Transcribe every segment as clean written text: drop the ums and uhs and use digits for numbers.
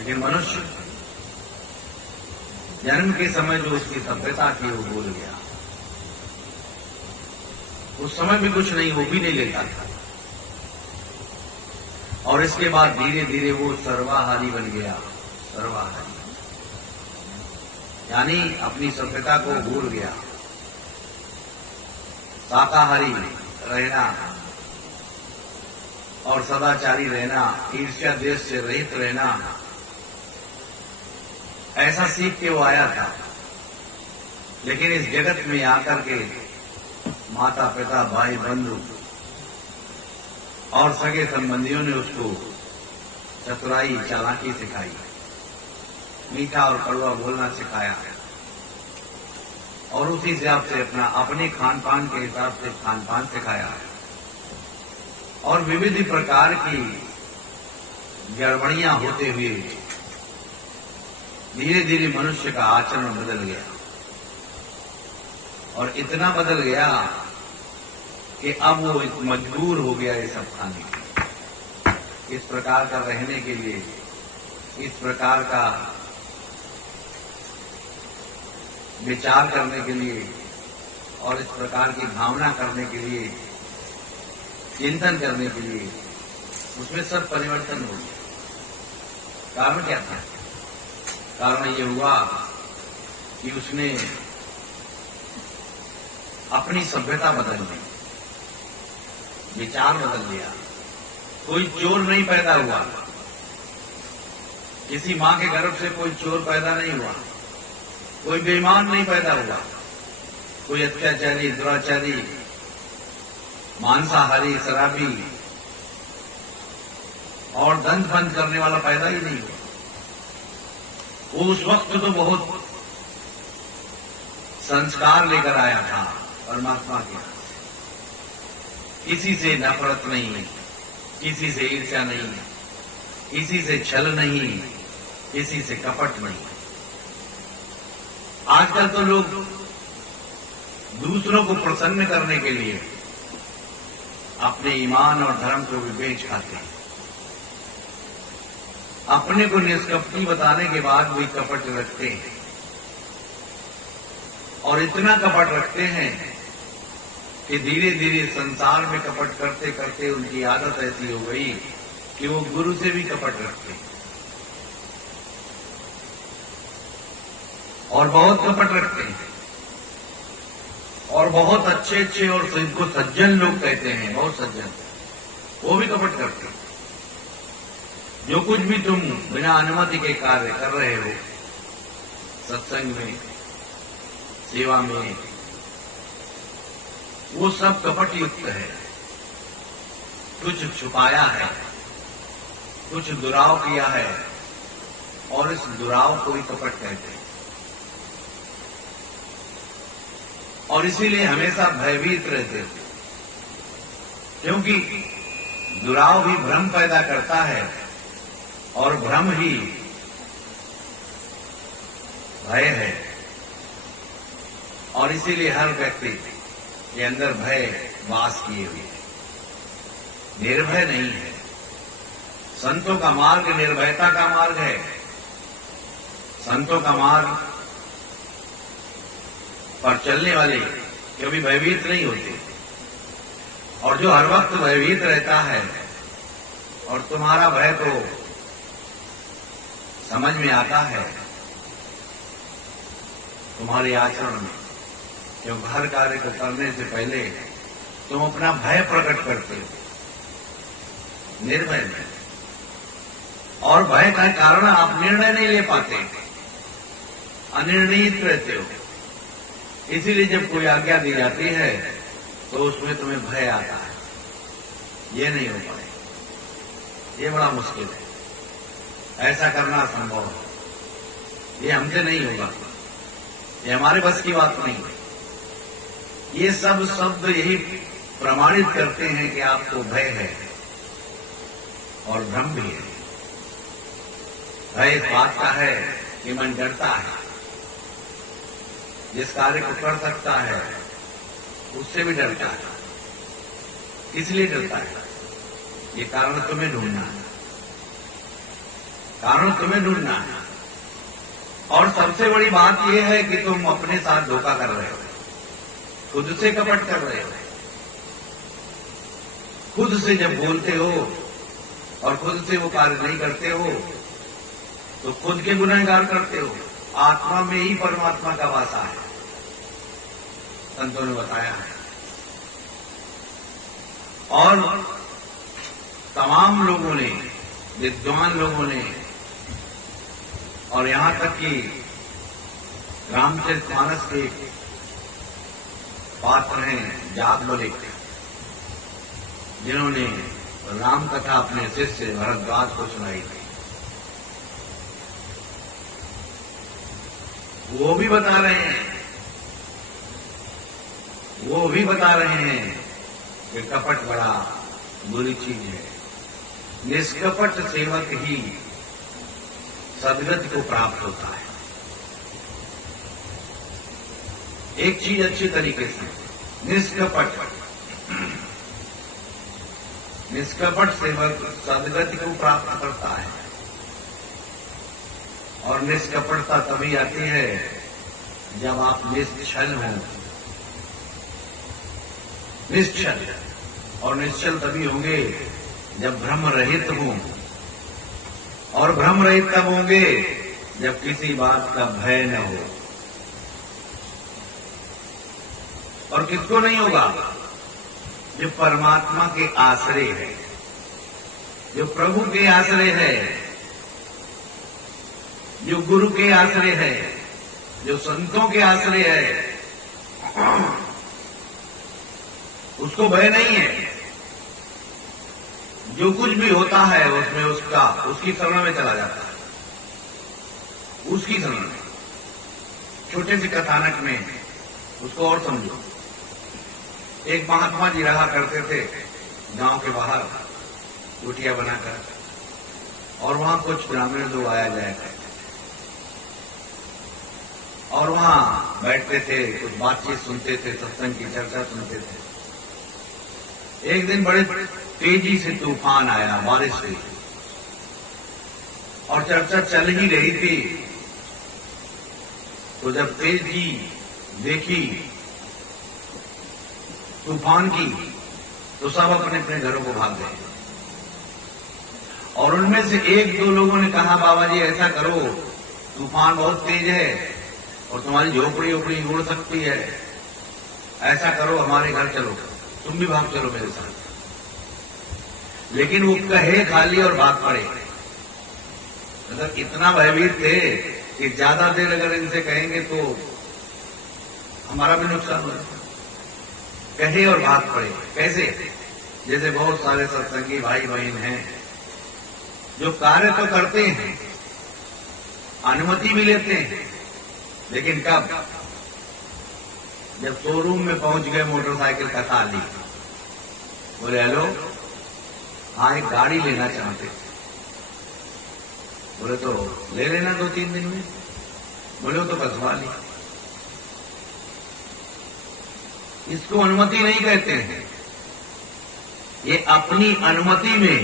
लेकिन मनुष्य जन्म के समय जो उसकी सभ्यता थी वो भूल गया। उस समय भी कुछ नहीं, वो भी नहीं लेता था। और इसके बाद धीरे धीरे वो सर्वाहारी बन गया। सर्वाहारी यानी अपनी सभ्यता को भूल गया। शाकाहारी रहना और सदाचारी रहना, ईर्ष्या द्वेष से रहित रहना, ऐसा सीख के वो आया था। लेकिन इस जगत में आकर के माता पिता भाई बंधु और सगे संबंधियों ने उसको चतुराई चालाकी सिखाई, मीठा और कड़वा बोलना सिखाया और उसी हिसाब से अपने खान पान के हिसाब से खान पान सिखाया और विविध प्रकार की गड़बड़ियां होते हुए धीरे धीरे मनुष्य का आचरण बदल गया। और इतना बदल गया कि अब वो मजबूर हो गया ये सब खाने के लिए, इस प्रकार का रहने के लिए, इस प्रकार का विचार करने के लिए और इस प्रकार की भावना करने के लिए, चिंतन करने के लिए। उसमें सब परिवर्तन हो गया। कारण क्या था? कारण ये हुआ कि उसने अपनी सभ्यता बदल ली, विचार बदल दिया। कोई चोर नहीं पैदा हुआ, किसी मां के गर्भ से कोई चोर पैदा नहीं हुआ, कोई बेईमान नहीं पैदा हुआ, कोई अत्याचारी, दुराचारी, मांसाहारी, शराबी और दंड बंद करने वाला पैदा ही नहीं हुआ। वो उस वक्त तो बहुत संस्कार लेकर आया था परमात्मा के हाथ से। किसी से नफरत नहीं, किसी से ईर्ष्या नहीं, किसी से छल नहीं, किसी से कपट नहीं। आजकल तो लोग दूसरों को प्रसन्न करने के लिए अपने ईमान और धर्म को भी बेच खाते हैं। अपने को निष्कपटी बताने के बाद भी कपट रखते हैं और इतना कपट रखते हैं कि धीरे धीरे संसार में कपट करते करते उनकी आदत ऐसी हो गई कि वो गुरु से भी कपट रखते हैं और बहुत कपट रखते हैं। और बहुत अच्छे अच्छे और जिनको सज्जन लोग कहते हैं, बहुत सज्जन, वो भी कपट करते हैं। जो कुछ भी तुम बिना अनुमति के कार्य कर रहे हो, सत्संग में, सेवा में, वो सब कपट युक्त है। कुछ छुपाया है, कुछ दुराव किया है और इस दुराव को ही कपट कहते हैं। और इसीलिए हमेशा भयभीत रहते थे, क्योंकि दुराव भी भ्रम पैदा करता है और भ्रम ही भय है। और इसीलिए हर व्यक्ति के अंदर भय वास किए हुए है, निर्भय नहीं है। संतों का मार्ग निर्भयता का मार्ग है। संतों का मार्ग पर चलने वाले कभी भयभीत नहीं होते। और जो हर वक्त भयभीत रहता है और तुम्हारा भय तो समझ में आता है तुम्हारे आचरण में, क्योंकि हर कार्य को करने से पहले तुम अपना भय प्रकट करते हो, निर्भय में। और भय का कारण आप निर्णय नहीं ले पाते, अनिर्णित रहते हो। इसीलिए जब कोई आज्ञा दी जाती है तो उसमें तुम्हें भय आता है, ये नहीं हो पाए, ये बड़ा मुश्किल है, ऐसा करना संभव है, ये हमसे नहीं होगा, ये हमारे बस की बात नहीं है। ये सब शब्द यही प्रमाणित करते हैं कि आपको भय है और भ्रम भी है। भय इस बात का है कि मन डरता है, जिस कार्य को कर सकता है उससे भी डरता है। इसलिए डरता है, ये कारण तुम्हें ढूंढना है। कारण तुम्हें ढूंढना है। और सबसे बड़ी बात यह है कि तुम अपने साथ धोखा कर रहे हो, खुद से कपट कर रहे हो। खुद से जब बोलते हो और खुद से वो कार्य नहीं करते हो तो खुद के गुनहगार करते हो। आत्मा में ही परमात्मा का वासा है, संतों ने बताया है। और तमाम लोगों ने, विद्वान लोगों ने, और यहां तक कि रामचरितमानस के पात्र हैं जागबलिक, जिन्होंने राम कथा अपने शिष्य भरद्वाज को सुनाई थी, वो भी बता रहे हैं कि कपट बड़ा बुरी चीज है। निष्कपट सेवक ही सदगति को प्राप्त होता है। एक चीज अच्छी तरीके से, निष्कपट सेवक सदगति को प्राप्त करता है। और निष्कपटता तभी आती है जब आप निश्चल हों। निश्चल, और निश्चल तभी होंगे जब भ्रम रहित हों, और भ्रम रहित तब होंगे जब किसी बात का भय न हो। और किसको नहीं होगा? जो परमात्मा के आश्रय है, जो प्रभु के आश्रय है, जो गुरु के आश्रय है, जो संतों के आश्रय है, उसको भय नहीं है। जो कुछ भी होता है उसमें उसकी शरण में चला जाता है, उसकी शरण में। छोटे से कथानक में उसको और समझो। एक महात्मा जी रहा करते थे गांव के बाहर कुटिया बनाकर, और वहां कुछ ग्रामीण लोग आया जाया करते और वहां बैठते थे, कुछ बातचीत सुनते थे, सत्संग की चर्चा सुनते थे। एक दिन बड़े तेजी से तूफान आया, बारिश हुई, और चर्चा चल ही रही थी। तो जब तेजी देखी तूफान की तो सब अपने अपने घरों को भाग गए। और उनमें से एक दो लोगों ने कहा, बाबा जी ऐसा करो, तूफान बहुत तेज है और तुम्हारी झोपड़ी ओपड़ी उड़ सकती है, ऐसा करो हमारे घर चलो, तुम भी भाग चलो मेरे साथ। लेकिन वो कहे खाली और भाग पड़े। मतलब इतना भयभीत थे कि ज्यादा देर अगर इनसे कहेंगे तो हमारा भी नुकसान हो। कहे और भाग पड़े। कैसे? जैसे बहुत सारे सत्संगी भाई बहन हैं जो कार्य तो करते हैं, अनुमति भी लेते हैं, लेकिन कब? जब शोरूम में पहुंच गए मोटरसाइकिल का खाली, बोले हेलो, हाँ एक गाड़ी लेना चाहते थे। बोले तो ले लेना 2-3 दिन में। बोले वो तो कसवा ली। इसको अनुमति नहीं कहते हैं, ये अपनी अनुमति में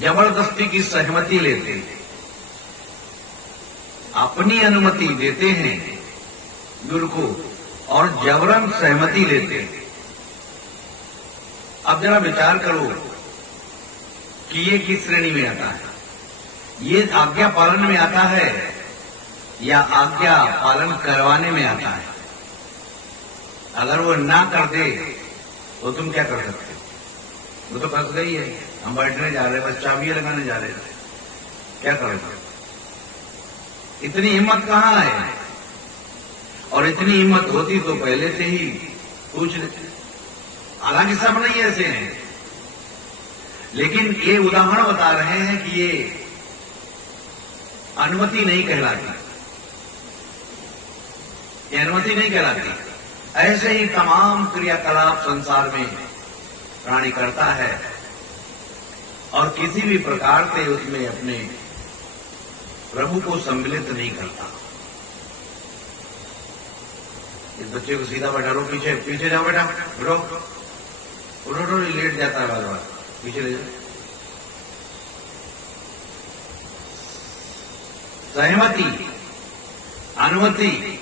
जबरदस्ती की सहमति लेते हैं, अपनी अनुमति देते हैं गुरु को और जबरन सहमति लेते हैं। अब जरा विचार करो कि ये किस श्रेणी में आता है? ये आज्ञा पालन में आता है या आज्ञा पालन करवाने में आता है? अगर वो ना कर दे तो तुम क्या कर सकते हो? वो तो फंस गई है, हम बैठने जा रहे हैं, बस चाबियां लगाने जा रहे हैं, क्या करेंगे? इतनी हिम्मत कहां है? और इतनी हिम्मत होती तो पहले से ही पूछ लेते। हालांकि सब नहीं ऐसे हैं, लेकिन ये उदाहरण बता रहे हैं कि ये अनुमति नहीं कहलाती, ये अनुमति नहीं कहलाती। ऐसे ही तमाम क्रियाकलाप संसार में प्राणी करता है और किसी भी प्रकार से उसमें अपने प्रभु को सम्मिलित नहीं करता। इस बच्चे को सीधा बैठा, रो पीछे पीछे जाओ बेटा, रो रो रो, लेट जाता है बार बार, पीछे ले जाओ। सहमति, अनुमति।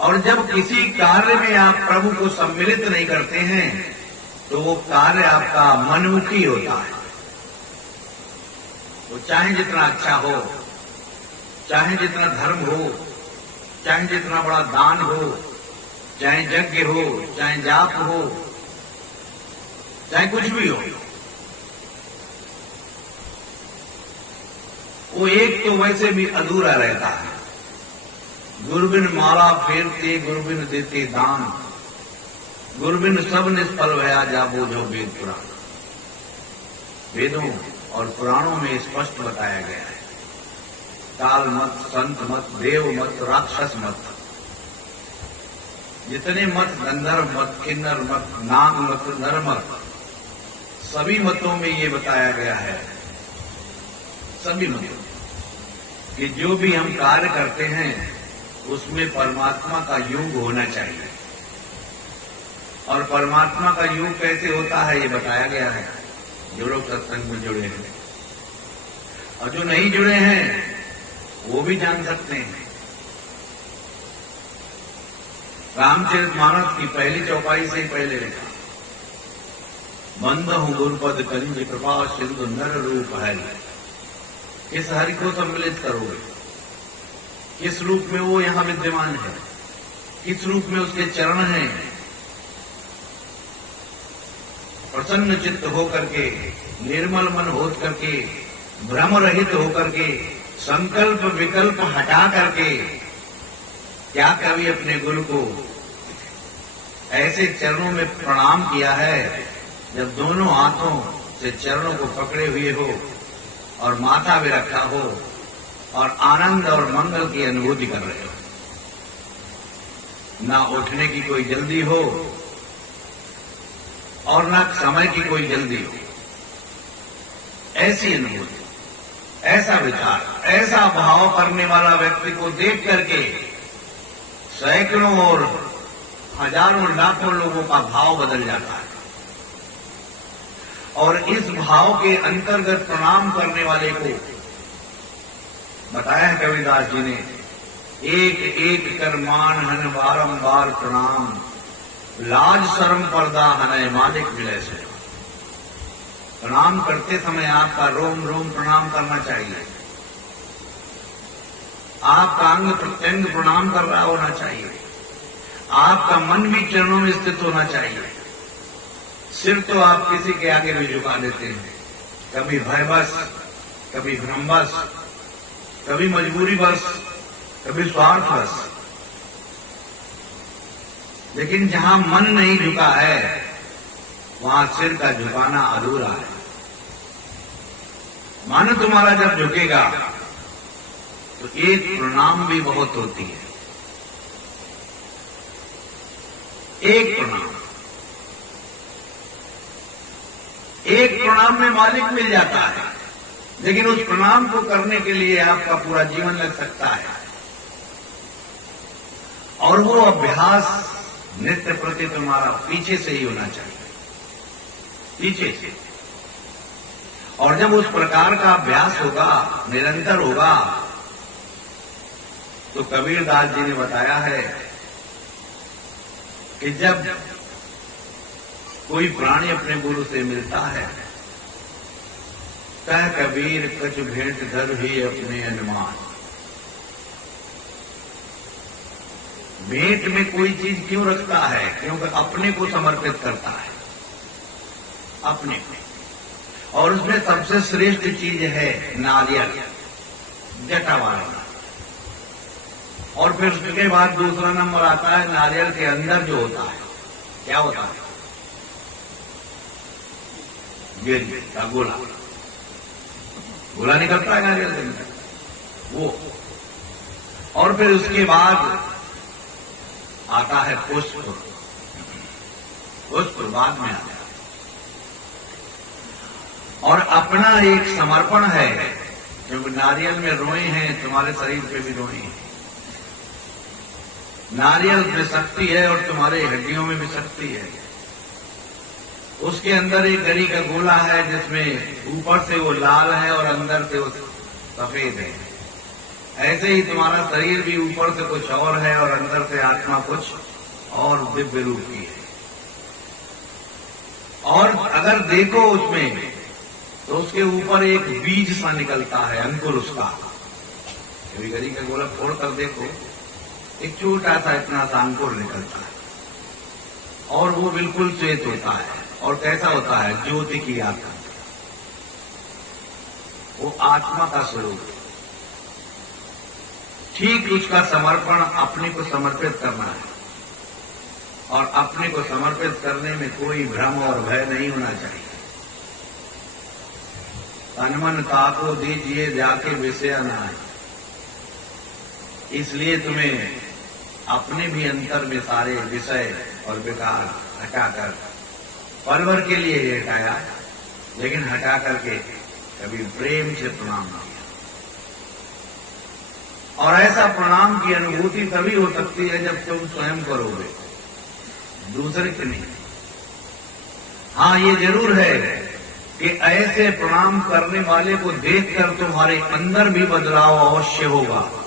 और जब किसी कार्य में आप प्रभु को सम्मिलित नहीं करते हैं तो वो कार्य आपका मनमुखी होता है। वो चाहे जितना अच्छा हो, चाहे जितना धर्म हो, चाहे जितना बड़ा दान हो, चाहे यज्ञ हो, चाहे जाप हो, चाहे कुछ भी हो, वो एक तो वैसे भी अधूरा रहता है। गुरबिन माला फेरते, गुरबिन देते दान, गुरबिन सब निष्फल भया जा बोझो वेद पुराण। वेदों और पुराणों में स्पष्ट बताया गया है, काल मत, संत मत, देव मत, राक्षस मत, जितने मत, गंधर्व मत, किन्नर मत, नाग मत, नर मत, सभी मतों में ये बताया गया है, सभी मतों कि जो भी हम कार्य करते हैं उसमें परमात्मा का योग होना चाहिए। और परमात्मा का योग कैसे होता है ये बताया गया है, जो लोग सत्संग में जुड़े हैं। और जो नहीं जुड़े हैं वो भी जान सकते हैं। रामचरितमानस की पहली चौपाई से पहले लिखा, बंद हूं गुरुपद कंज कृपा सिंधु नर रूप है। किस हरि को सम्मिलित करोगे? किस रूप में वो यहां विद्यमान है? किस रूप में उसके चरण हैं? प्रसन्न चित्त होकर के, निर्मल मन हो करके, भ्रम रहित होकर के, संकल्प विकल्प हटा करके, क्या कभी अपने गुरु को ऐसे चरणों में प्रणाम किया है जब दोनों हाथों से चरणों को पकड़े हुए हो और माथा भी रखा हो और आनंद और मंगल की अनुभूति कर रहे हो, ना उठने की कोई जल्दी हो और ना समय की कोई जल्दी हो। ऐसी अनुभूति, ऐसा विचार, ऐसा भाव करने वाला व्यक्ति को देख करके सैकड़ों और हजारों लाखों लोगों का भाव बदल जाता है। और इस भाव के अंतर्गत प्रणाम करने वाले को बताया है कबीरदास जी ने, एक एक कर मान हन बारंबार प्रणाम, लाज शर्म पर्दा हनय मालिक मिले से। प्रणाम करते समय आपका रोम रोम प्रणाम करना चाहिए, आपका अंग प्रत्यंग प्रणाम कर रहा होना चाहिए, आपका मन भी चरणों में स्थित होना चाहिए। सिर तो आप किसी के आगे भी झुका देते हैं, कभी भयवश, कभी भ्रमवश, कभी मजबूरीवश, कभी स्वार्थवश। लेकिन जहां मन नहीं झुका है वहां सिर का झुकाना अधूरा है। मन तुम्हारा जब झुकेगा तो एक प्रणाम भी बहुत होती है, एक प्रणाम, एक प्रणाम में मालिक मिल जाता है। लेकिन उस प्रणाम को करने के लिए आपका पूरा जीवन लग सकता है। और वो अभ्यास नित्य प्रति तुम्हारा पीछे से ही होना चाहिए, पीछे से। और जब उस प्रकार का अभ्यास होगा, निरंतर होगा, तो कबीरदास जी ने बताया है कि जब कोई प्राणी अपने गुरु से मिलता है, कह कबीर कछ भेंट धर ही अपने अनुमान। भेंट में कोई चीज क्यों रखता है? क्योंकि अपने को समर्पित करता है, अपने को। और उसमें सबसे श्रेष्ठ चीज है नारियल, जटावाला। और फिर उसके बाद दूसरा नंबर आता है नारियल के अंदर जो होता है, क्या होता है? गिर का गोला, गोला निकलता है नारियल के अंदर, वो। और फिर उसके बाद आता है पुष्प, पुष्प बाद में आता है। और अपना एक समर्पण है, क्योंकि नारियल में रोए हैं, तुम्हारे शरीर पे भी रोए हैं। नारियल में शक्ति है और तुम्हारे हड्डियों में भी शक्ति है। उसके अंदर एक गरी का गोला है जिसमें ऊपर से वो लाल है और अंदर से वो सफेद है। ऐसे ही तुम्हारा शरीर भी ऊपर से कुछ और है और अंदर से आत्मा कुछ और दिव्य रूप की है। और अगर देखो उसमें तो उसके ऊपर एक बीज सा निकलता है, अंकुर उसका। कभी गरी का गोला फोड़ कर देखो, एक छोटा सा इतना सा अंकुर निकलता है और वो बिल्कुल श्वेत होता है। और कैसा होता है? ज्योति की आत्मा, वो आत्मा का स्वरूप। ठीक उसका समर्पण अपने को समर्पित करना है और अपने को समर्पित करने में कोई भ्रम और भय नहीं होना चाहिए। तन-मन ताको दीजिए जाके विषय न आए। इसलिए तुम्हें अपने भी अंतर में सारे विषय और विकार हटाकर, पल भर के लिए ये हटाया, लेकिन हटा करके कभी प्रेम से प्रणाम किया। और ऐसा प्रणाम की अनुभूति तभी हो सकती है जब तुम स्वयं करोगे, दूसरे की नहीं। हाँ, ये जरूर है कि ऐसे प्रणाम करने वाले को देखकर तुम्हारे अंदर भी बदलाव अवश्य होगा।